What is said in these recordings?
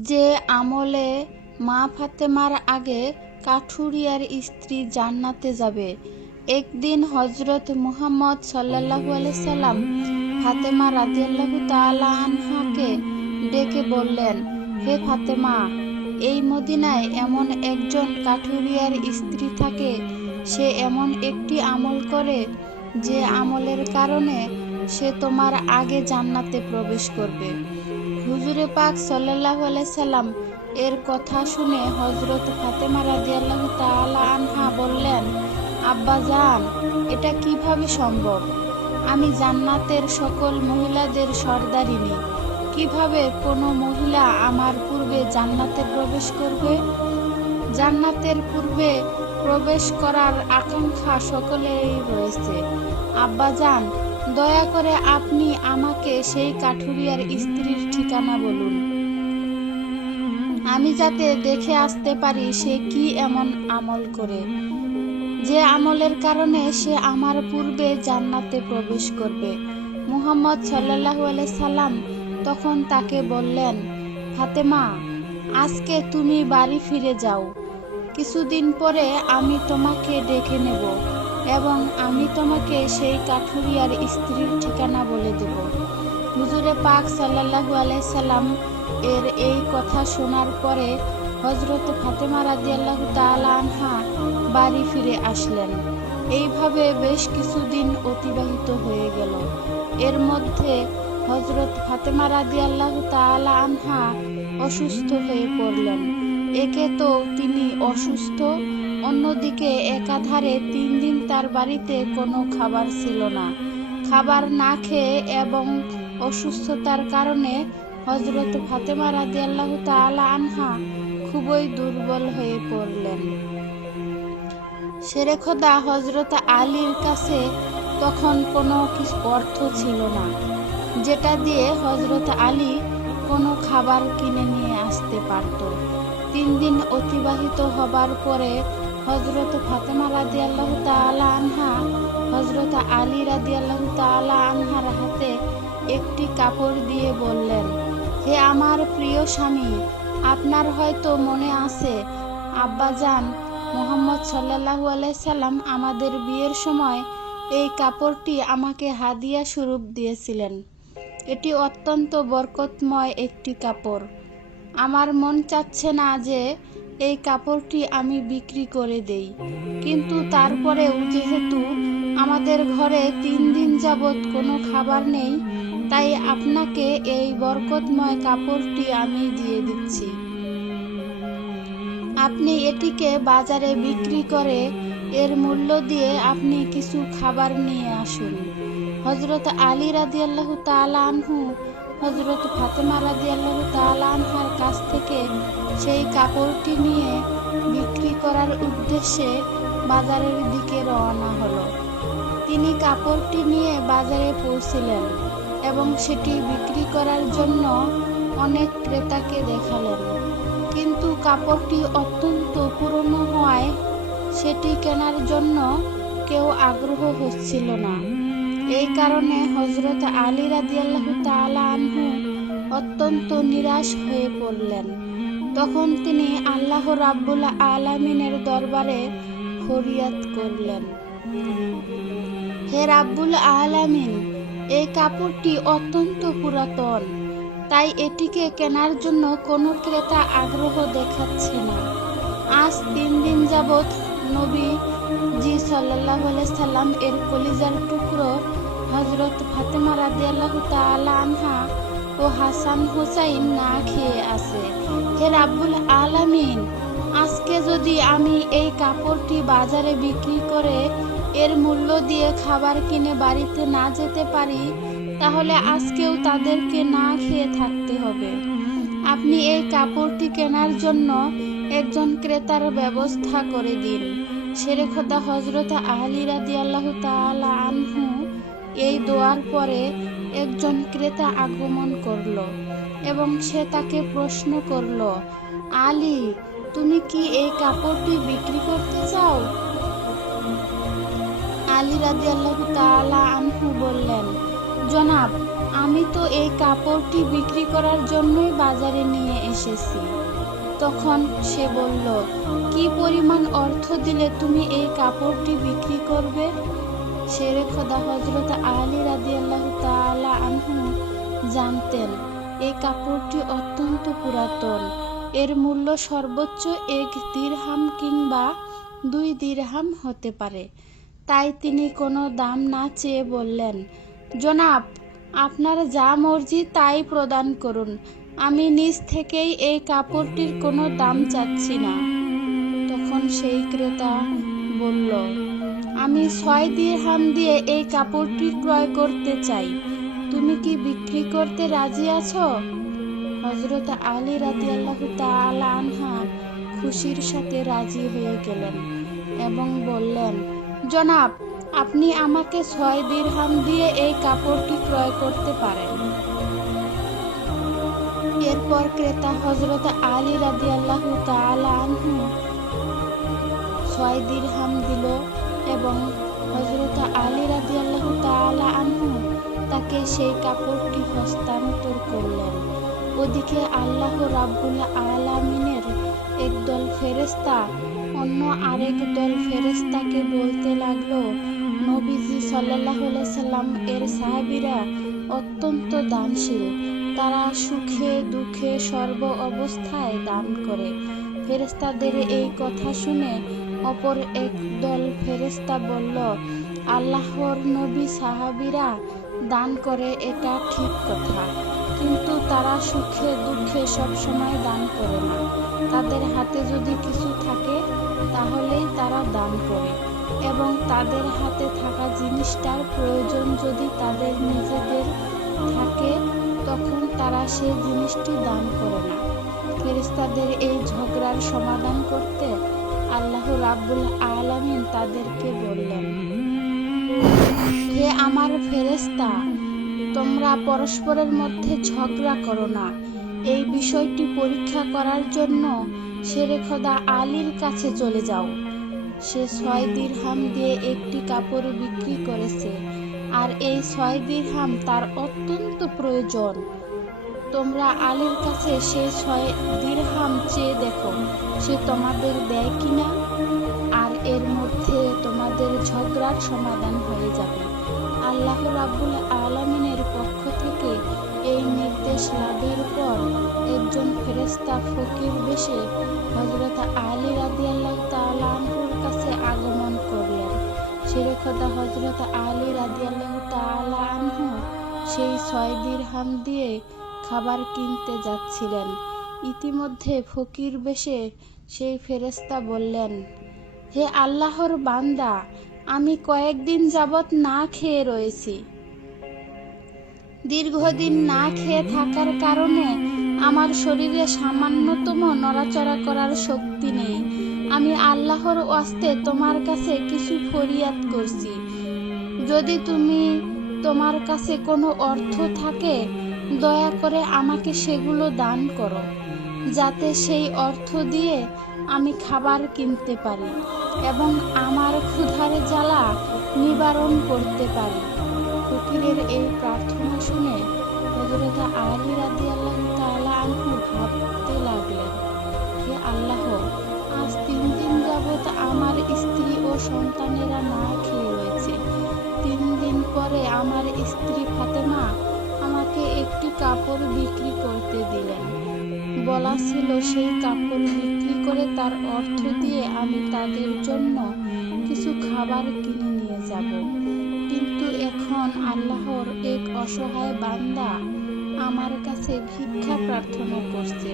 যে আমলে মা ফাতেমার আগে কাঠুরিয়ার স্ত্রী জান্নাতে যাবে। একদিন হজরত মুহাম্মদ সাল্লাল্লাহু আলাইহি সাল্লাম ফাতেমা রাদিয়াল্লাহু তাআলা আনহাকে ডেকে বললেন, হে ফাতেমা, এই মদিনায় এমন একজন কাঠুরিয়ার স্ত্রী থাকে, সে এমন একটি আমল করে যে আমলের কারণে সে তোমার আগে জান্নাতে প্রবেশ করবে। হুজুরে পাক আলাইহি সাল্লাম এর কথা শুনে হজরত ফাতেমা রাদিয়াল্লাহু তাআলা আনহা বললেন, আব্বা জান, এটা কীভাবে সম্ভব? আমি জান্নাতের সকল মহিলাদের সর্দারিনী। কীভাবে কোনো মহিলা আমার পূর্বে জান্নাতে প্রবেশ করবে? জান্নাতের পূর্বে প্রবেশ করার আকাঙ্ক্ষা সকলেরই রয়েছে। আব্বাজান দয়া করে আপনি আমাকে সেই কাঠুরিয়ার স্ত্রীর ঠিকানা বলুন। আমি যাতে দেখে আসতে পারি সে কি এমন আমল করে। যে আমলের কারণে সে আমার পূর্বে জান্নাতে প্রবেশ করবে। মুহাম্মদ আলাইহি সাল্লাম তখন তাকে বললেন, ফাতেমা, আজকে তুমি বাড়ি ফিরে যাও। কিছুদিন পরে আমি তোমাকে ডেকে নেব। এবং আমি তোমাকে সেই কাঠুরিয়ার স্ত্রীর ঠিকানা বলে দেব। হুজুরে পাক সাল্লাল্লাহু আলাইহি সাল্লাম এর এই কথা শোনার পরে হজরত ফাতেমা রাদিয়াল্লাহু তাআলা আনহা বাড়ি ফিরে আসলেন। এইভাবে বেশ কিছুদিন অতিবাহিত হয়ে গেল। এর মধ্যে হজরত ফাতেমা রাদিয়াল্লাহু তাআলা আনহা অসুস্থ হয়ে পড়লেন। একে তো তিনি অসুস্থ, অন্যদিকে একাধারে তিন দিন তার বাড়িতে কোনো খাবার ছিল না। খাবার না খেয়ে এবং অসুস্থতার কারণে হজরত ফাতেমা রাদিয়াল্লাহু তাআলা আনহা খুবই দুর্বল হয়ে পড়লেন। সেরেখদা হজরত আলীর কাছে তখন কোনো অর্থ ছিল না, যেটা দিয়ে হজরত আলী কোনো খাবার কিনে নিয়ে আসতে পারত। তিন দিন অতিবাহিত হবার পরে হজরত ফাতেমা রাদি আল্লাহ তালা আনহা হজরত আলী রাদি আল্লাহ তালা আনহার হাতে একটি কাপড় দিয়ে বললেন, হে আমার প্রিয় স্বামী, আপনার হয়তো মনে আছে, আব্বাজান মোহাম্মদ সাল্লাহু সাল্লাম আমাদের বিয়ের সময় এই কাপড়টি আমাকে হাদিয়া স্বরূপ দিয়েছিলেন। এটি অত্যন্ত বরকতময় একটি কাপড়। আমার মন চাচ্ছে না যে এই কাপড়টি আমি বিক্রি করে দেই। কিন্তু তারপরেও যেহেতু আমাদের ঘরে তিন দিন যাবৎ কোনো খাবার নেই, তাই আপনাকে এই বরকতময় কাপড়টি আমি দিয়ে দিচ্ছি। আপনি এটিকে বাজারে বিক্রি করে এর মূল্য দিয়ে আপনি কিছু খাবার নিয়ে আসুন। হজরত আলী রাদি আল্লাহ আনহু হজরত ফাতেমা রাদি আল্লাহ আনহার কাছ থেকে সেই কাপড়টি নিয়ে বিক্রি করার উদ্দেশ্যে বাজারের দিকে রওনা হলো। তিনি কাপড়টি নিয়ে বাজারে পৌঁছিলেন এবং সেটি বিক্রি করার জন্য অনেক ক্রেতাকে দেখালেন। কিন্তু কাপড়টি অত্যন্ত পুরনো হওয়ায় সেটি কেনার জন্য কেউ আগ্রহ হচ্ছিল না। এই কারণে হজরত আলী রাদিয়াল্লাহু তাআলা আনহু অত্যন্ত নিরাশ হয়ে পড়লেন। তখন তিনি আল্লাহ রাব্বুল আলামিনের দরবারে ফরিয়াদ করলেন। হে রাব্বুল আলামিন, এই কাপড়টি অত্যন্ত পুরাতন, তাই এটিকে কেনার জন্য কোনো ক্রেতা আগ্রহ দেখাচ্ছে না। আজ তিন দিন যাবৎ নবী জি সাল্লাহ সাল্লাম এর কলিজার টুকরো হজরত ফাতেমা রাদি আল্লাহ তালা আনহা ও হাসান হোসাইন না খেয়ে আছে। হে রাব্বুল আলামিন, আজকে যদি আমি এই কাপড়টি বাজারে বিক্রি করে এর মূল্য দিয়ে খাবার কিনে বাড়িতে না যেতে পারি, তাহলে আজকেও তাদেরকে না খেয়ে থাকতে হবে। আপনি এই কাপড়টি কেনার জন্য একজন ক্রেতার ব্যবস্থা করে দিন। শেরেখদা হজরত আহলি রাদি তালা আনহু এই দোয়ার পরে একজন ক্রেতা আগমন করল এবং সে তাকে প্রশ্ন করল, আলী, তুমি কি এই কাপড়টি বিক্রি করতে চাও? আলী রাদি আল্লাহ তালা আনহু বললেন, জনাব, আমি তো এই কাপড়টি বিক্রি করার জন্যই বাজারে নিয়ে এসেছি। তখন সে বলল, কি পরিমাণ অর্থ দিলে তুমি এই কাপড়টি বিক্রি করবে? শেরে খোদা হজরত আলী রাদিয়াল্লাহু তাআলা আনহু জানতেন এই কাপড়টি অত্যন্ত পুরাতন। এর মূল্য সর্বোচ্চ এক দিরহাম কিংবা দুই দিরহাম হতে পারে। তাই তিনি কোনো দাম না চেয়ে বললেন, জনাব, আপনার যা মর্জি তাই প্রদান করুন। আমি নিজ থেকেই এই কাপড়টির কোনো দাম চাচ্ছি না। তখন সেই ক্রেতা বলল আমি ছয় দিরহাম দিয়ে এই কাপড়টি ক্রয় করতে চাই। তুমি কি বিক্রি করতে রাজি আছো? হজরত আলী রাদিয়াল্লাহু তাআলা আনহা খুশির সাথে রাজি হয়ে গেলেন এবং বললেন, জনাব, আপনি আমাকে ছয় দিরহাম দিয়ে এই কাপড়টি ক্রয় করতে পারেন। এরপর ক্রেতা হজরত আলী রাদিয়াল্লাহু তাআলা আনহু ছয় দিরহাম দিল। এবং হজরত আলী রাজি আল্লাহ তাআলা আনহু তাকে সেই কাপড়টি হস্তান্তর করলেন। ওদিকে আল্লাহ রাব্বুল আলামিনের একদল ফেরেস্তা অন্য আরেক দল ফেরেস্তাকে বলতে লাগল, নবীজি সাল্লাহ সাল্লাম এর সাহাবিরা অত্যন্ত দানশীল। তারা সুখে দুঃখে সর্ব অবস্থায় দান করে। ফেরেস্তাদের এই কথা শুনে অপর এক দল ফেরেস্তা বলল, আল্লাহর নবী সাহাবিরা দান করে এটা ঠিক কথা। কিন্তু তারা সুখে দুঃখে সবসময় দান করে না। তাদের হাতে যদি কিছু থাকে, তাহলেই তারা দান করে। এবং তাদের হাতে থাকা জিনিসটার প্রয়োজন যদি তাদের নিজেদের থাকে, তখন তারা সেই জিনিসটি দান করে না। ফেরেস্তাদের এই ঝগড়ার সমাধান করতে আল্লাহ রাব্বুল আলামিন তাদেরকে বললেন, হে আমার ফেরেস্তা তোমরা পরস্পরের মধ্যে ঝগড়া করো না। এই বিষয়টি পরীক্ষা করার জন্য শেরে খোদা আলীর কাছে চলে যাও। সে ছয় দিরহাম দিয়ে একটি কাপড় বিক্রি করেছে, আর এই ছয় দিরহাম তার অত্যন্ত প্রয়োজন। তোমরা আলীর কাছে সে ছয় দিরহাম চেয়ে দেখো, সে তোমাদের দেয় কিনা? আর এর মধ্যে তোমাদের ঝগড়ার সমাধান হয়ে যাবে। আল্লাহ রাব্বুল আলামিনের পক্ষ থেকে এই নির্দেশ লাভের পর একজন ফেরেস্তা ফকির বেশে হজরত আলী রাদিয়াল্লাহু তাআলা আনহুর কাছে আগমন করলেন। শিরখদা হজরত আলী রাদিয়াল্লাহু তাআলা আনহু সেই ছয় দিরহাম দিয়ে খাবার কিনতে যাচ্ছিলেন। ইতিমধ্যে ফকির বেশে সেই ফেরেস্তা বললেন, হে আল্লাহর বান্দা, আমি কয়েকদিন যাবৎ না খেয়ে রয়েছি। দীর্ঘদিন না খেয়ে থাকার কারণে আমার শরীরে সামান্যতম নড়াচড়া করার শক্তি নেই। আমি আল্লাহর অস্তে তোমার কাছে কিছু ফরিয়াদ করছি। যদি তুমি তোমার কাছে কোনো অর্থ থাকে দয়া করে আমাকে সেগুলো দান করো, যাতে সেই অর্থ দিয়ে আমি খাবার কিনতে পারি এবং আমার ক্ষুধার জ্বালা নিবারণ করতে পারি। ফকিরের এই প্রার্থনা শুনে হজরত আলী রাদি আল্লাহ তালা আনহু ভাবতে লাগলেন, হে আল্লাহ, আজ তিন দিন যাবৎ আমার স্ত্রী ও সন্তানেরা না খেয়ে রয়েছে। তিন দিন পরে আমার স্ত্রী ফাতেমা কাপড় বিক্রি করতে দিলেন। বলা ছিল, সেই কাপড় বিক্রি করে তার অর্থ দিয়ে আমি তাদের জন্য কিছু খাবার কিনে নিয়ে যাব। কিন্তু এখন আল্লাহর এক অসহায় বান্দা আমার কাছে ভিক্ষা প্রার্থনা করছে।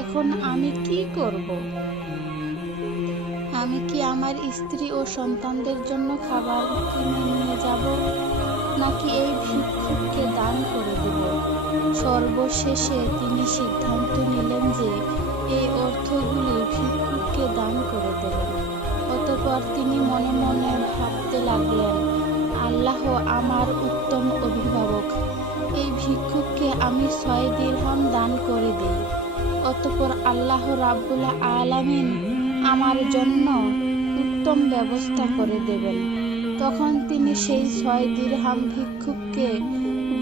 এখন আমি কি করব? আমি কি আমার স্ত্রী ও সন্তানদের জন্য খাবার কিনে নিয়ে যাব, নাকি এই ভিক্ষুককে দান করে দেব? সর্বশেষে তিনি সিদ্ধান্ত নিলেন যে এই অর্থগুলি ভিক্ষুককে দান করে দেবেন। অতপর তিনি মনে মনে ভাবতে লাগলেন, আল্লাহ আমার উত্তম অভিভাবক, এই ভিক্ষুককে আমি ছয় দিরহাম দান করে দিই। অতপর আল্লাহ রাব্বুল আলামিন আমার জন্য উত্তম ব্যবস্থা করে দেবেন। তখন তিনি সেই ছয় দিরহাম ভিক্ষুককে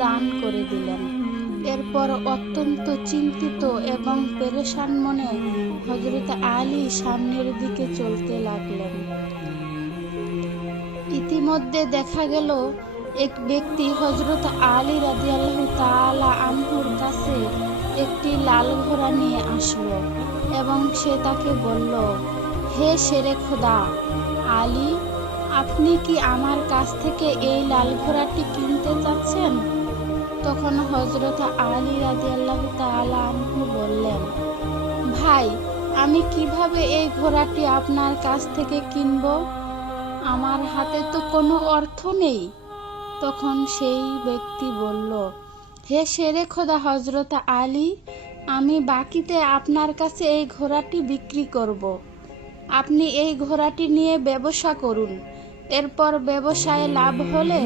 দান করে দিলেন। এরপর অত্যন্ত চিন্তিত এবং পেরেশান মনে হজরত আলী সামনের দিকে চলতে লাগলেন। ইতিমধ্যে দেখা গেল, এক ব্যক্তি হজরত আলী রাদিয়াল্লাহু তাআলা আনহুর কাছে একটি লাল ঘোড়া নিয়ে আসলো এবং সে তাকে বলল, হে সেরে খোদা, আলী, আপনি কি আমার কাছ থেকে এই লাল ঘোড়াটি কিনতে চাচ্ছেন? তখন হজরত আলী রাদিয়াল্লাহু তাআলা আনহু বললেন, ভাই, আমি কীভাবে এই ঘোড়াটি আপনার কাছ থেকে কিনব? আমার হাতে তো কোনো অর্থ নেই। তখন সেই ব্যক্তি বলল, হে শেরে খোদা হজরত আলী, আমি বাকিতে আপনার কাছে এই ঘোড়াটি বিক্রি করব। আপনি এই ঘোড়াটি নিয়ে ব্যবসা করুন। এরপর ব্যবসায় লাভ হলে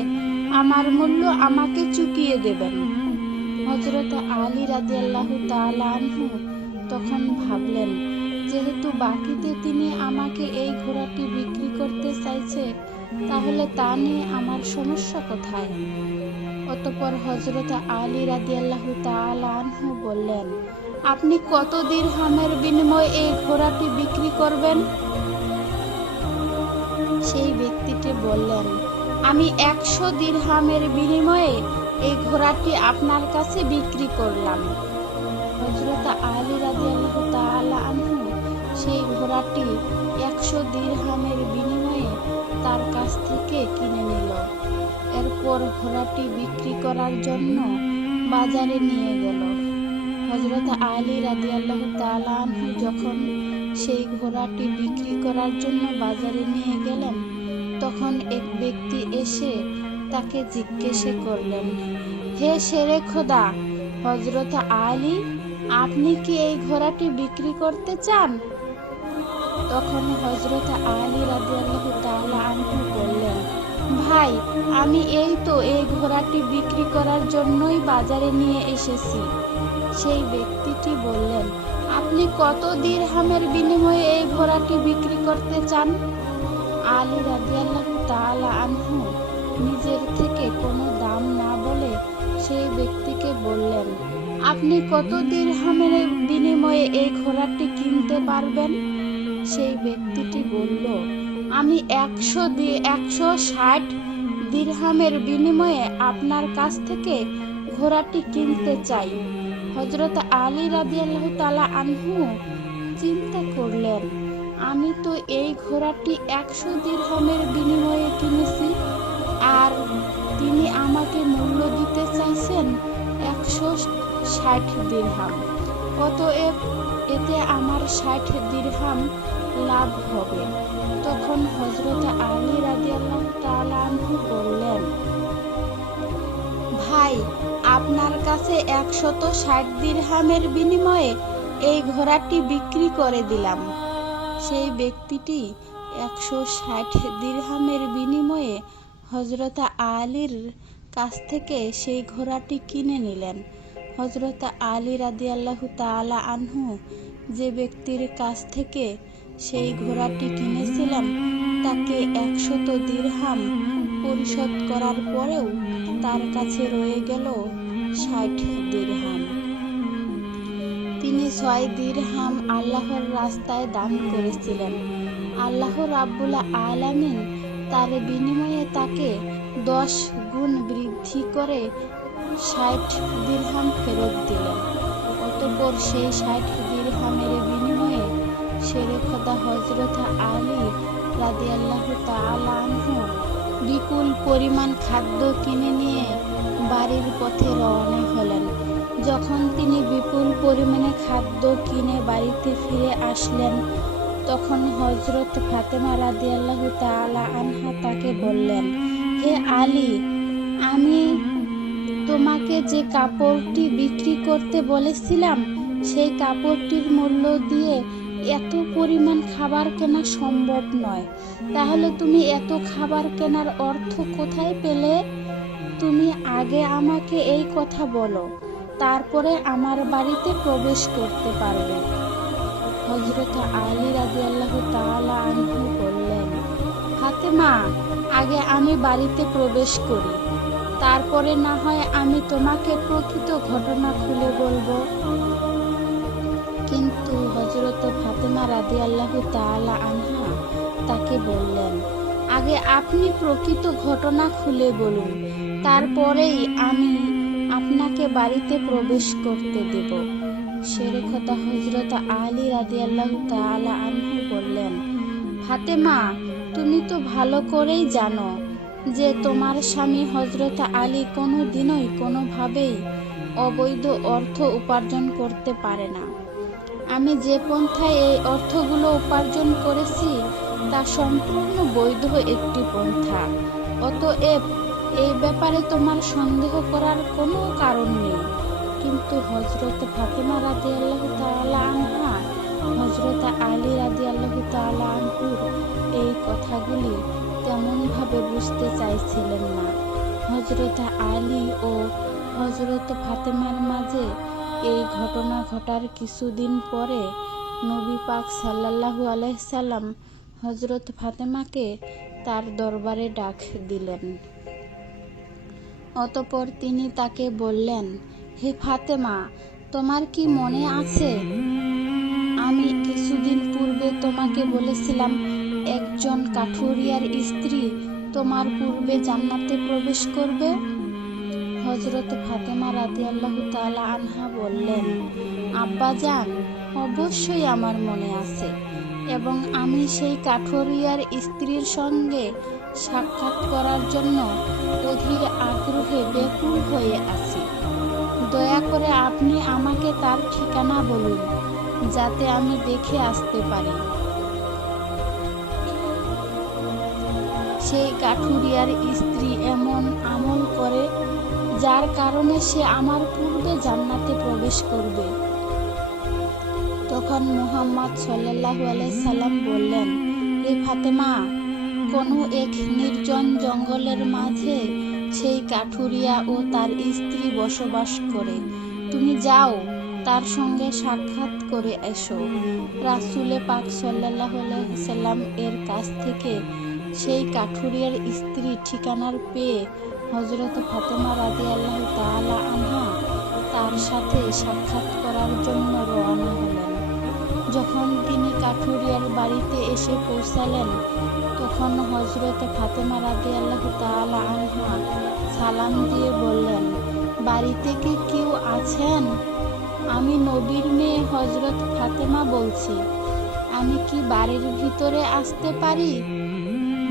আমার মূল্য আমাকে চুকিয়ে দেবেন। হজরত আলী রাদিয়াল্লাহু তাআলা আনহু তখন ভাবলেন, যেহেতু বাকিতে তিনি আমাকে এই ঘোড়াটি বিক্রি করতে চাইছে, তাহলে তা নিয়ে আমার সমস্যা কোথায়? অতপর হজরত আলী রাদিয়াল্লাহু তাআলা আনহু বললেন, আপনি কত দিরহামের বিনিময়ে এই ঘোড়াটি বিক্রি করবেন? সেই ব্যক্তিটি বললেন আমি একশো দিরহামের বিনিময়ে এই ঘোড়াটি আপনার কাছে বিক্রি করলাম। হজরত আলী আনহু সেই ঘোড়াটি একশো দিরহামের বিনিময়ে তার কাছ থেকে কিনে নিল। এরপর ঘোড়াটি বিক্রি করার জন্য বাজারে নিয়ে গেল। হজরত আলী রাদিয়াল্লাহু তাআলা আনহু যখন সেই ঘোড়াটি বিক্রি করার জন্য বাজারে নিয়ে গেলেন তখন এক ব্যক্তি এসে তাকে জিজ্ঞেসে করলেন, হে শেরে খোদা হজরত আলী, আপনি কি এই ঘোড়াটি বিক্রি করতে চান? তখন হজরত আলী রাদিয়াল্লাহু তাআলা আনহু বললেন, ভাই, আমি এই তো এই ঘোড়াটি বিক্রি করার জন্যই বাজারে নিয়ে এসেছি। সেই ব্যক্তিটি বললেন, আপনি কত দিরহামের বিনিময়ে এই ঘোড়াটি বিক্রি করতে চান? আলী রাদিয়াল্লাহু তাআলা আনহু নিজের থেকে কোনো দাম না বলে সেই ব্যক্তিকে বললেন, আপনি কত দিরহামের বিনিময়ে এই ঘোড়াটি কিনতে পারবেন? সেই ব্যক্তিটি বলল, আমি একশো একশো ষাট দিরহামের বিনিময়ে আপনার কাছ থেকে ঘোড়াটি কিনতে চাই। হজরত আলী রাদিয়াল্লাহ তালা আনহু চিন্তা করলেন আমি তো এই ঘোড়াটি একশো দিরহামের বিনিময়ে কিনেছি। আর তিনি আমাকে মূল্য দিতে চাইছেন একশো ষাট দিরহাম। অতএব এতে আমার ষাট দিরহাম লাভ হবে। তখন হজরত আলী রাদিয়াল্লাহ তাআলা আনহু বললেন, ভাই, আপনার কাছে একশত ষাট দিরহামের বিনিময়ে এই ঘোড়াটি বিক্রি করে দিলাম। সেই ব্যক্তিটি একশো ষাট দিরহামের বিনিময়ে হজরত আলীর কাছ থেকে সেই ঘোড়াটি কিনে নিলেন। হজরত আলী রাদিয়াল্লাহু তাআলা আনহু যে ব্যক্তির কাছ থেকে সেই ঘোড়াটি কিনেছিলাম তাকে একশত দিরহাম পরিশোধ করার পরেও তার কাছে রয়ে গেল ষাট দিরহাম। তিনি ছয় দিরহাম আল্লাহর রাস্তায় দান করেছিলেন। আল্লাহ রাব্বুল আলামিন তার বিনিময়ে তাকে দশ গুণ বৃদ্ধি করে ষাট দিরহাম ফেরত দিলেন। অতঃপর সেই ষাট দিরহামের বিনিময়ে শেরে খোদা হজরত আলী রাদিয়াল্লাহু তাআলা আনহু বিপুল পরিমাণ খাদ্য কিনে নিয়ে বাড়ির পথে রওনা হলেন। যখন তিনি বিপুল পরিমাণে খাদ্য কিনে বাড়িতে ফিরে আসলেন, তখন হজরত ফাতেমা রাদিয়াল্লাহু তাআলা আনহা তাকে বললেন, হে আলী, আমি তোমাকে যে কাপড়টি বিক্রি করতে বলেছিলাম, সেই কাপড়টির মূল্য দিয়ে এত পরিমাণ খাবার কেনা সম্ভব নয়। তাহলে তুমি এত খাবার কেনার অর্থ কোথায় পেলে? তুমি আগে আমাকে এই কথা বলো। তারপরে আমার বাড়িতে প্রবেশ করতে পারবে। হজরত আলী রাজি আল্লাহ তাআলা আনহু বললেন, ফাতেমা, আগে আমি বাড়িতে প্রবেশ করি। তারপরে না হয় আমি তোমাকে প্রকৃত ঘটনা খুলে বলব। কিন্তু হজরত ফাতেমা রাদি আল্লাহ তাআলা আনহা তাকে বললেন, আগে আপনি প্রকৃত ঘটনা খুলে বলুন। তারপরেই আমি আপনাকে বাড়িতে প্রবেশ করতে দেব। কথা হজরত আলী রাদি আল্লাহ তাআলা আনহু বললেন, ফাতেমা, তুমি তো ভালো করেই জানো যে তোমার স্বামী হজরত আলী কোনো দিনই কোনোভাবেই অবৈধ অর্থ উপার্জন করতে পারে না। আমি যে পন্থায় এই অর্থগুলো উপার্জন করেছি, তা সম্পূর্ণ বৈধ একটি পন্থা। অতএব এই ব্যাপারে তোমার সন্দেহ করার কোনো কারণ নেই। কিন্তু হজরত ফাতেমা রাদি আল্লাহ তাআলা আনহা হজরত আলী রাদি আল্লাহ তাআলা আনহুর এই কথাগুলি তেমনভাবে বুঝতে চাইছিলেন না। হজরত আলী ও হজরত ফাতেমার মাঝে এই ঘটনা ঘটার কিছুদিন পরে নবী পাক সাল্লাল্লাহু আলাইসাল্লাম হজরত ফাতেমাকে তার দরবারে ডাক দিলেন। অতপর তিনি তাকে বললেন, হে ফাতেমা, তোমার কি মনে আছে? আমি কিছুদিন পূর্বে তোমাকে বলেছিলাম, একজন কাঠুরিয়ার স্ত্রী তোমার পূর্বে জান্নাতে প্রবেশ করবে? হজরত ফাতেমা রাদি আল্লাহ তালা আনহা বললেন, আব্বা যান অবশ্যই আমার মনে আছে এবং আমি সেই কাঠুরিয়ার স্ত্রীর সঙ্গে সাক্ষাৎ করার জন্য অধীর আগ্রহে ব্যাকুল হয়ে আছি। দয়া করে আপনি আমাকে তার ঠিকানা বলুন, যাতে আমি দেখে আসতে পারি। সেই কাঠুরিয়ার স্ত্রী এমন আমল করে, যার কারণে সে আমার পূর্বে জান্নাতে প্রবেশ করবে। তখন মুহাম্মদ সাল্লাল্লাহু আলাইহি সাল্লাম বললেন, এ ফাতেমা কোনো এক নির্জন জঙ্গলের মাঝে সেই কাঠুরিয়া ও তার স্ত্রী বসবাস করে। তুমি যাও, তার সঙ্গে সাক্ষাৎ করে এসো। রাসুলে পাক সাল্লাহ সাল্লাম এর কাছ থেকে সেই কাঠুরিয়ার স্ত্রী ঠিকানার পেয়ে হজরত ফাতেমা রাজি আল্লাহ তাআলা আনহা তার সাথে সাক্ষাৎ করার জন্য রওনা হলেন। যখন তিনি বাড়িতে এসে পৌঁছালেন, তখন হজরত ফাতেমা রাজি আল্লাহ তাআলা আনহা সালাম দিয়ে বললেন বাড়িতে কি কেউ আছেন? আমি নবীর মেয়ে হজরত ফাতেমা বলছি। আমি কি বাড়ির ভিতরে আসতে পারি?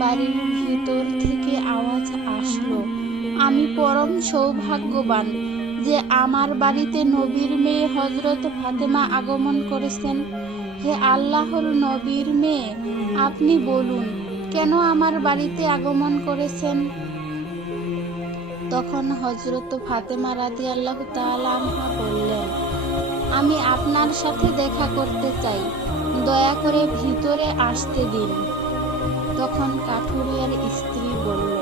বাড়ির ভিতর থেকে আওয়াজ আসলো, আমি পরম সৌভাগ্যবান যে আমার বাড়িতে নবীর মেয়ে হজরত ফাতেমা আগমন করেছেন। হে আল্লাহর নবীর মেয়ে, আপনি বলুন, কেন আমার বাড়িতে আগমন করেছেন? তখন হজরত ফাতেমা রাদি আল্লাহ তাআলা বললেন, আমি আপনার সাথে দেখা করতে চাই, দয়া করে ভিতরে আসতে দিন। তখন কাঠুরিয়ার স্ত্রী বলল,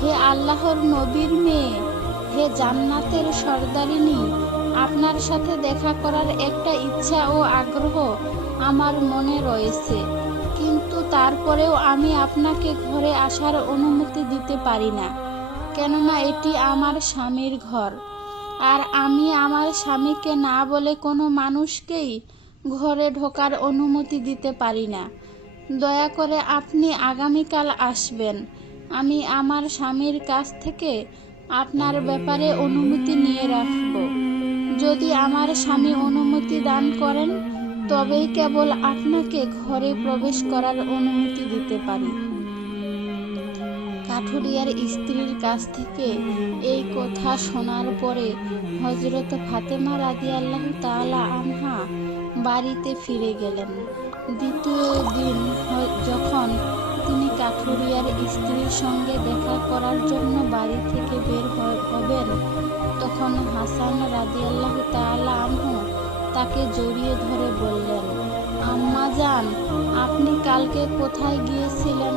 হে আল্লাহর নবীর মেয়ে, হে জান্নাতের সর্দারিনী, আপনার সাথে দেখা করার একটা ইচ্ছা ও আগ্রহ আমার মনে রয়েছে। কিন্তু তারপরেও আমি আপনাকে ঘরে আসার অনুমতি দিতে পারি না। কেননা এটি আমার স্বামীর ঘর। আর আমি আমার স্বামীকে না বলে কোনো মানুষকেই ঘরে ঢোকার অনুমতি দিতে পারি না। দয়া করে আপনি আগামীকাল আসবেন। আমি আমার স্বামীর কাছ থেকে আপনার ব্যাপারে অনুমতি নিয়ে রাখব। যদি আমার স্বামী অনুমতি দান করেন তবেই কেবল আপনাকে ঘরে প্রবেশ করার অনুমতি দিতে পারি। কাঠুরিয়ার স্ত্রীর কাছ থেকে এই কথা শোনার পরে হজরত ফাতেমা রাজি আল্লাহ তালা আনহা বাড়িতে ফিরে গেলেন। দ্বিতীয় দিন যখন তিনি কাঠুরিয়ার স্ত্রীর সঙ্গে দেখা করার জন্য বাড়ি থেকে বের হবেন, তখন হাসান রাজি আল্লাহ তালা আনহু তাকে জড়িয়ে ধরে বললেন, আম্মা যান, আপনি কালকে কোথায় গিয়েছিলেন?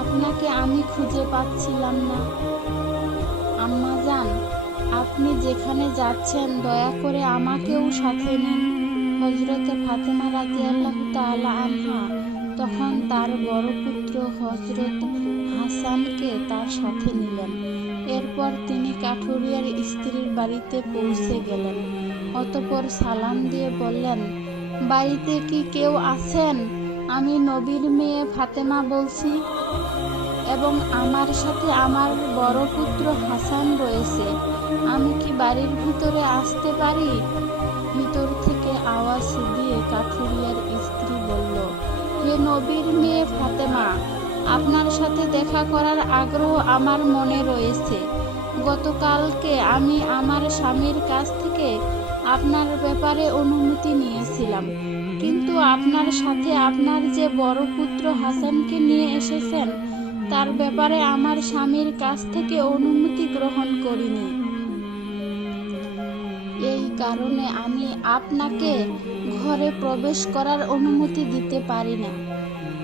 আপনাকে আমি খুঁজে পাচ্ছিলাম না। আম্মা যান, আপনি যেখানে যাচ্ছেন, দয়া করে আমাকেও সাথে নিন। হজরত ফাতেমা রাজি আল্লাহ তালা আনহা তখন তার বড় পুত্র হজরত হাসানকে তার সাথে নিলেন। এরপর তিনি কাঠুরিয়ার স্ত্রীর বাড়িতে পৌঁছে গেলেন। অতপর সালাম দিয়ে বললেন, বাড়িতে কি কেউ আছেন? আমি নবীর মেয়ে ফাতেমা বলছি এবং আমার সাথে আমার বড় পুত্র হাসান রয়েছে। আমি কি বাড়ির ভিতরে আসতে পারি? ভিতর থেকে আওয়াজ দিয়ে কাঠুরিয়ার স্ত্রী বলল, হে নবীর মেয়ে ফাতেমা, আপনার সাথে দেখা করার আগ্রহ আমার মনে রয়েছে। গতকালকে আমি আমার স্বামীর কাছ থেকে আপনার ব্যাপারে অনুমতি নিয়েছিলাম। কিন্তু আপনার সাথে আপনার যে বড় পুত্র হাসানকে নিয়ে এসেছেন, তার ব্যাপারে আমার স্বামীর কাছ থেকে অনুমতি গ্রহণ করিনি। এই কারণে আমি আপনাকে ঘরে প্রবেশ করার অনুমতি দিতে পারি না।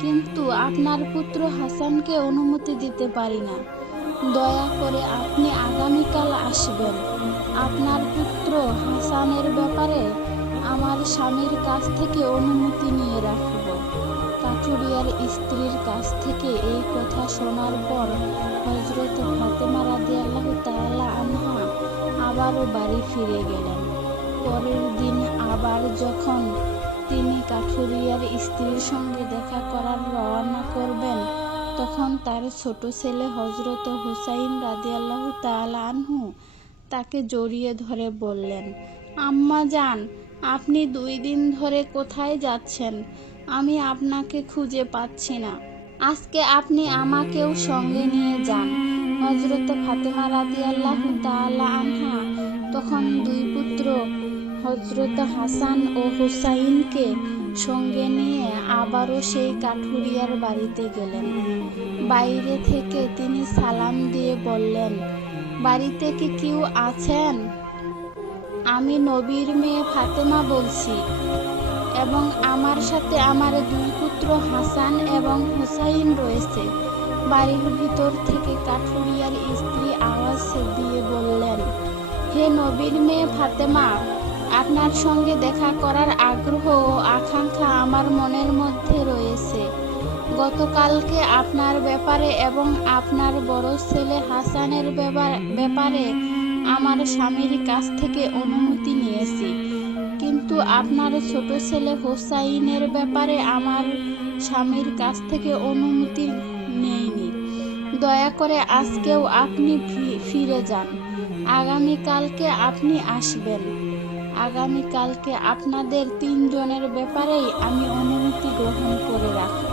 কিন্তু আপনার পুত্র হাসানকে অনুমতি দিতে পারি না। দয়া করে আপনি আগামীকাল আসবেন। আপনার পুত্র হাসানের ব্যাপারে আমার স্বামীর কাছ থেকে অনুমতি নিয়ে রাখব। কাঠুরিয়ার স্ত্রীর কাছ থেকে এই কথা শোনার পর হজরত ফাতেমা রাদি আল্লাহ তাআলা আনহা আবারও বাড়ি ফিরে গেলেন। পরের দিন আবার যখন তিনি কাঠুরিয়ার স্ত্রীর সঙ্গে দেখা করার রওনা করবেন, তখন তার ছোট ছেলে হজরত হুসাইন রাদিয়াল্লাহ তাআলা আনহু তাকে জড়িয়ে ধরে বললেন, আম্মা যান, আপনি দুই দিন ধরে কোথায় যাচ্ছেন? আমি আপনাকে খুঁজে পাচ্ছি না। আজকে আপনি আমাকেও সঙ্গে নিয়ে যান। হজরত ফাতেমা রাদিয়াল্লাহ তাআলা আনহা তখন দুই পুত্র হজরত হাসান ও হুসাইনকে সঙ্গে নিয়ে আবারও সেই কাঠুরিয়ার বাড়িতে গেলেন। বাইরে থেকে তিনি সালাম দিয়ে বললেন বাড়িতে কি কেউ আছেন? আমি নবীর মেয়ে ফাতেমা বলছি এবং আমার সাথে আমার দুই পুত্র হাসান এবং হুসাইন রয়েছে। বাড়ির ভিতর থেকে কাঠুরিয়ার স্ত্রী আওয়াজ দিয়ে বললেন, হে নবীর মেয়ে ফাতেমা, আপনার সঙ্গে দেখা করার আগ্রহ ও আকাঙ্ক্ষা আমার মনের মধ্যে রয়েছে। গতকালকে আপনার ব্যাপারে এবং আপনার বড় ছেলে হাসানের ব্যাপার- আমার স্বামীর কাছ থেকে অনুমতি নিয়েছি। কিন্তু আপনার ছোট ছেলে হোসাইনের ব্যাপারে আমার স্বামীর কাছ থেকে অনুমতি নেইনি। দয়া করে আজকেও আপনি ফিরে যান। আগামীকালকে আপনি আসবেন। আগামীকালকে আপনাদের তিনজনের ব্যাপারেই আমি অনুমতি গ্রহণ করে রাখব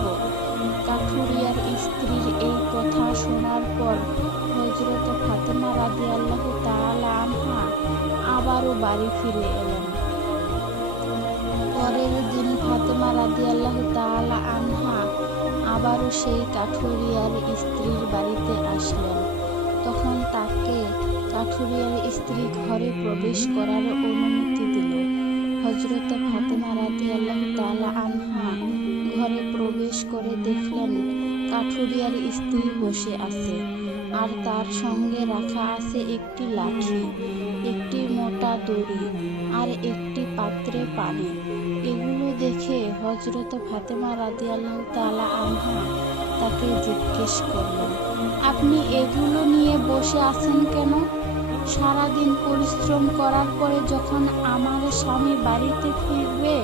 শোনার পর হজরত ফাতেমা রাদি আল্লাহ তাআলা আনহা আবারও বাড়ি ফিরে এলেন। পরের দিন ফাতেমা রাদি আল্লাহ তাআলা আনহা আবারও সেই কাঠুরিয়ার স্ত্রীর বাড়িতে আসলেন। তখন তাকে কাঠুরিয়ার স্ত্রী ঘরে প্রবেশ করার অনুমতি দিল। হজরত ফাতেমা রাদি আল্লাহ তাআলা আনহা ঘরে প্রবেশ করে দেখলেন কাঠুরিয়ার স্ত্রী বসে আছে আর তার সঙ্গে রাখা আছে একটি লাঠি, একটি মোটা দড়ি আর একটি পাত্রে পানি। এগুলো দেখে হজরত ফাতেমা রাদি আল্লাহ তালা আনহা তাকে জিজ্ঞেস করলেন, আপনি এগুলো নিয়ে বসে আছেন কেন? সারাদিন পরিশ্রম করার পরে যখন আমার স্বামী বাড়িতে ফিরবে,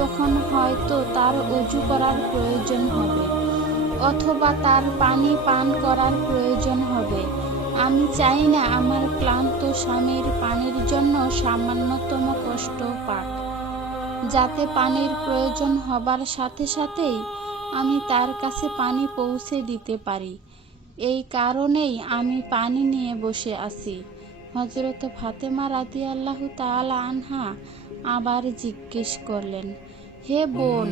তখন হয়তো তার অজু করার প্রয়োজন হবে। অথবা তার পানি পান করার প্রয়োজন হবে। আমি চাই না আমার ক্লান্ত স্বামীর পানির জন্য সামান্যতম কষ্ট পাক। যাতে পানির প্রয়োজন হবার সাথে সাথেই আমি তার কাছে পানি পৌঁছে দিতে পারি। এই কারণেই আমি পানি নিয়ে বসে আছি। হজরত ফাতেমা রাদি আল্লাহ তাআলা আনহা আবার জিজ্ঞেস করলেন হে বোন,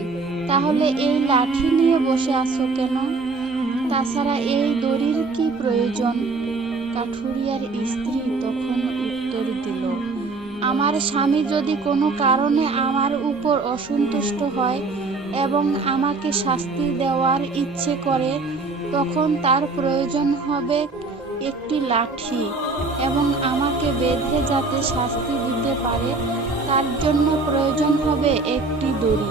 তাহলে এই লাঠি নিয়ে বসে আছো কেন? তাছাড়া এই দড়ির কি প্রয়োজন? কাঠুরিয়ার স্ত্রী তখন উত্তর দিল, আমার স্বামী যদি কোনো কারণে আমার উপর অসন্তুষ্ট হয় এবং আমাকে শাস্তি দেওয়ার ইচ্ছে করে, তখন তার প্রয়োজন হবে একটি লাঠি এবং আমাকে বেঁধে যাতে শাস্তি দিতে পারে তার জন্য প্রয়োজন হবে একটি দড়ি।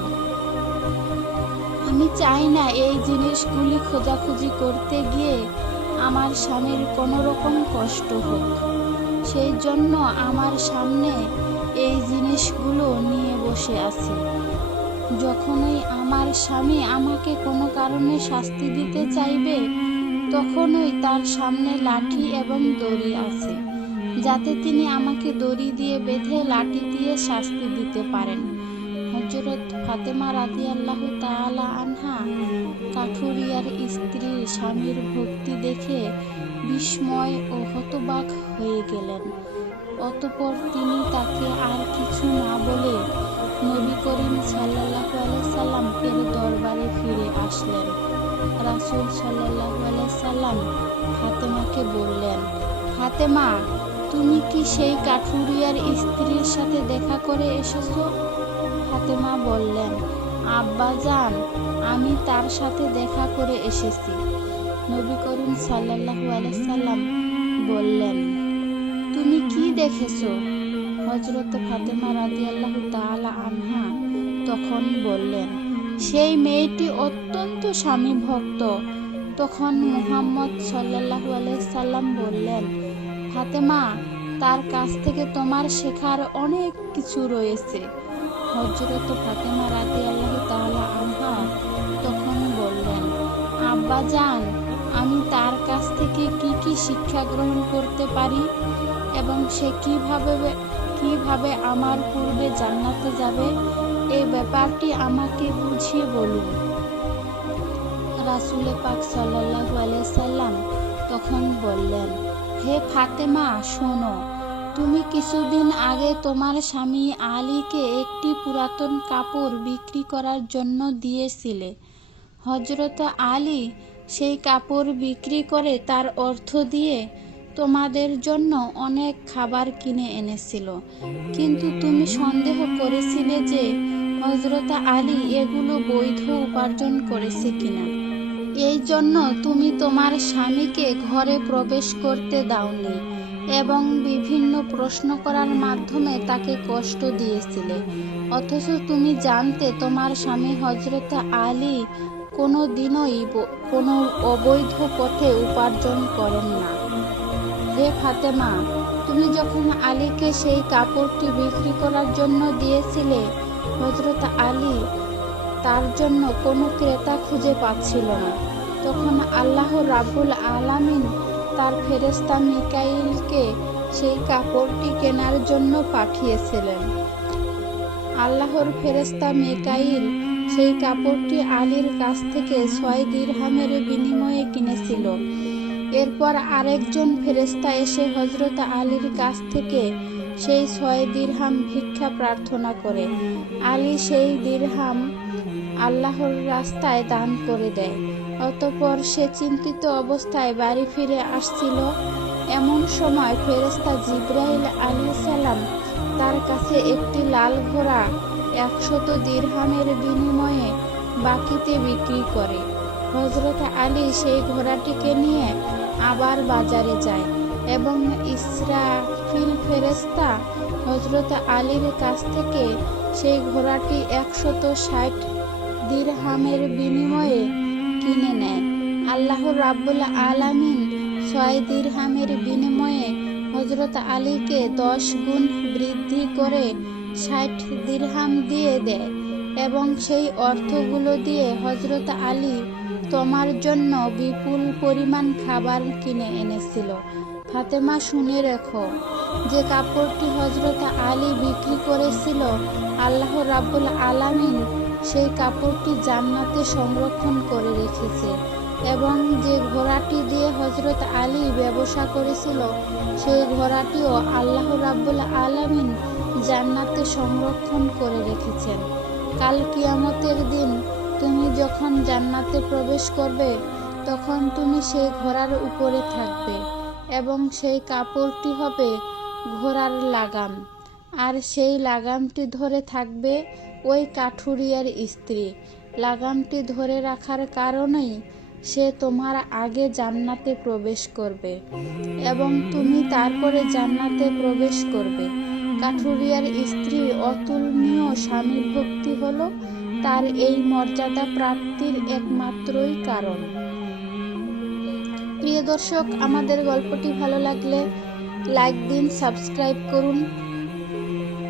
আমি চাই না এই জিনিসগুলি খোঁজাখুঁজি করতে গিয়ে আমার স্বামীর কোনো রকম কষ্ট হোক। সেই জন্য আমার সামনে এই জিনিসগুলো নিয়ে বসে আছে। যখনই আমার স্বামী আমাকে কোনো কারণে শাস্তি দিতে চাইবে, তখনই তার সামনে লাঠি এবং দড়ি আছে। যাতে তিনি আমাকে দড়ি দিয়ে বেঁধে লাঠি দিয়ে শাস্তি দিতে পারেন। হজরত ফাতেমা রাজি আল্লাহ তালা আনহা কাঠুরিয়ার স্ত্রী স্বামীর ভক্তি দেখে বিস্ময় ও হতবাক হয়ে গেলেন। অতপর তিনি তাকে আর কিছু না বলে নবী করিম সাল্লাহ সাল্লাম এর দরবারে ফিরে আসলেন। রাসুল সাল্লাহ সাল্লাম ফাতেমাকে বললেন, ফাতেমা তুমি কি সেই কাঠুরিয়ার স্ত্রীর সাথে দেখা করে এসেছ? ফাতেমা বললেন, আব্বা যান, আমি তার সাথে দেখা করে এসেছি। নবী করিম সাল্লাহু সাল্লাম বললেন, তুমি কি দেখেছ? হজরত ফাতেমা রাজি আল্লাহ তালা আনহা তখন বললেন, সেই মেয়েটি অত্যন্ত স্বামী ভক্ত তখন মুহাম্মদ সাল্লাহু সাল্লাম বললেন ফাতেমা, তার কাছ থেকে তোমার শেখার অনেক কিছু রয়েছে। হজরত ফাতেমা রাতে আল্লাহ তাহলে আনহা তখন বললেন, আব্বা যান আমি তার কাছ থেকে কি কি শিক্ষা গ্রহণ করতে পারি এবং সে কীভাবে কীভাবে আমার পূর্বে জান্নাতে যাবে? এই ব্যাপারটি আমাকে বুঝিয়ে বলুন। রাসুলে পাক সাল্লাল্লাহু আলাইহি সাল্লাম তখন বললেন হে ফাতেমা, শোনো। তুমি কিছুদিন আগে তোমার স্বামী আলীকে একটি পুরাতন কাপড় বিক্রি করার জন্য দিয়েছিলে। হজরত আলী সেই কাপড় বিক্রি করে তার অর্থ দিয়ে তোমাদের জন্য অনেক খাবার কিনে এনেছিল। কিন্তু তুমি সন্দেহ করেছিলে যে হজরত আলী এগুলো বৈধ উপার্জন করেছে কিনা। এই জন্য তুমি তোমার স্বামীকে ঘরে প্রবেশ করতে দাওনি এবং বিভিন্ন প্রশ্ন করার মাধ্যমে তাকে কষ্ট দিয়েছিলে। অথচ তুমি জানতে তোমার স্বামী হজরত আলী কোনো দিনই কোনো অবৈধ পথে উপার্জন করেন না। হে ফাতেমা, তুমি যখন আলীকে সেই কাপড়টি বিক্রি করার জন্য দিয়েছিলে হজরত আলী তার জন্য কোনো ক্রেতা খুঁজে পাচ্ছিল না। তখন আল্লাহ রাবুল আলামিন তার ফেরেস্তা মিকাইলকে সেই কাপড়টি কেনার জন্য পাঠিয়েছিলেন। আল্লাহর ফেরেস্তা মিকাইল সেই কাপড়টি আলীর কাছ থেকে ছয় দিরহামের বিনিময়ে কিনেছিল। এরপর আরেকজন ফেরেস্তা এসে হজরত আলীর কাছ থেকে সেই ছয় দিরহাম ভিক্ষা প্রার্থনা করে। আলী সেই দিরহাম আল্লাহর রাস্তায় দান করে দেয়। অতপর সে চিন্তিত অবস্থায় বাড়ি ফিরে আসছিল। এমন সময় ফেরেস্তা জিব্রাইল আলী সালাম তার কাছে একটি লাল ঘোড়া একশত দীর্হামের বিনিময়ে বাকিতে বিক্রি করে। হজরত আলী সেই ঘোড়াটিকে নিয়ে আবার বাজারে যায় এবং ইসরাফিল ফেরেস্তা হজরত আলীর কাছ থেকে সেই ঘোড়াটি একশত ষাট দিরহামের বিনিময়ে কিনে নেয়। আল্লাহ রাব্বুল আলামিন ছয় দিরহামের বিনিময়ে হজরত আলীকে দশ গুণ বৃদ্ধি করে ষাট দিরহাম দিয়ে দেয় এবং সেই অর্থগুলো দিয়ে হজরত আলী তোমার জন্য বিপুল পরিমাণ খাবার কিনে এনেছিল। ফাতেমা শুনে রেখো, যে কাপড়টি হজরত আলী বিক্রি করেছিল, আল্লাহ রাব্বুল আলামিন সেই কাপড়টি জান্নাতে সংরক্ষণ করে রেখেছে এবং যে ঘোড়াটি দিয়ে হজরত আলী ব্যবসা করেছিল, সেই ঘোড়াটিও আল্লাহ রাব্বুল আলামিন জান্নাতে সংরক্ষণ করে রেখেছেন। কাল কিয়ামতের দিন তুমি যখন জান্নাতে প্রবেশ করবে, তখন তুমি সেই ঘোড়ার উপরে থাকবে এবং সেই কাপড়টি হবে ঘোড়ার লাগাম। আর সেই লাগামটি ধরে থাকবে ওই কাঠুরিয়ার স্ত্রী। লাগামটি ধরে রাখার কারণেই সে তোমার আগে জান্নাতে প্রবেশ করবে এবং তুমি তারপরে জান্নাতে প্রবেশ করবে। কাঠুরিয়ার স্ত্রী অতুলনীয় স্বামীর ভক্তি হলো তার এই মর্যাদা প্রাপ্তির একমাত্রই কারণ। প্রিয় দর্শক, আমাদের গল্পটি ভালো লাগলে লাইক দিন, সাবস্ক্রাইব করুন।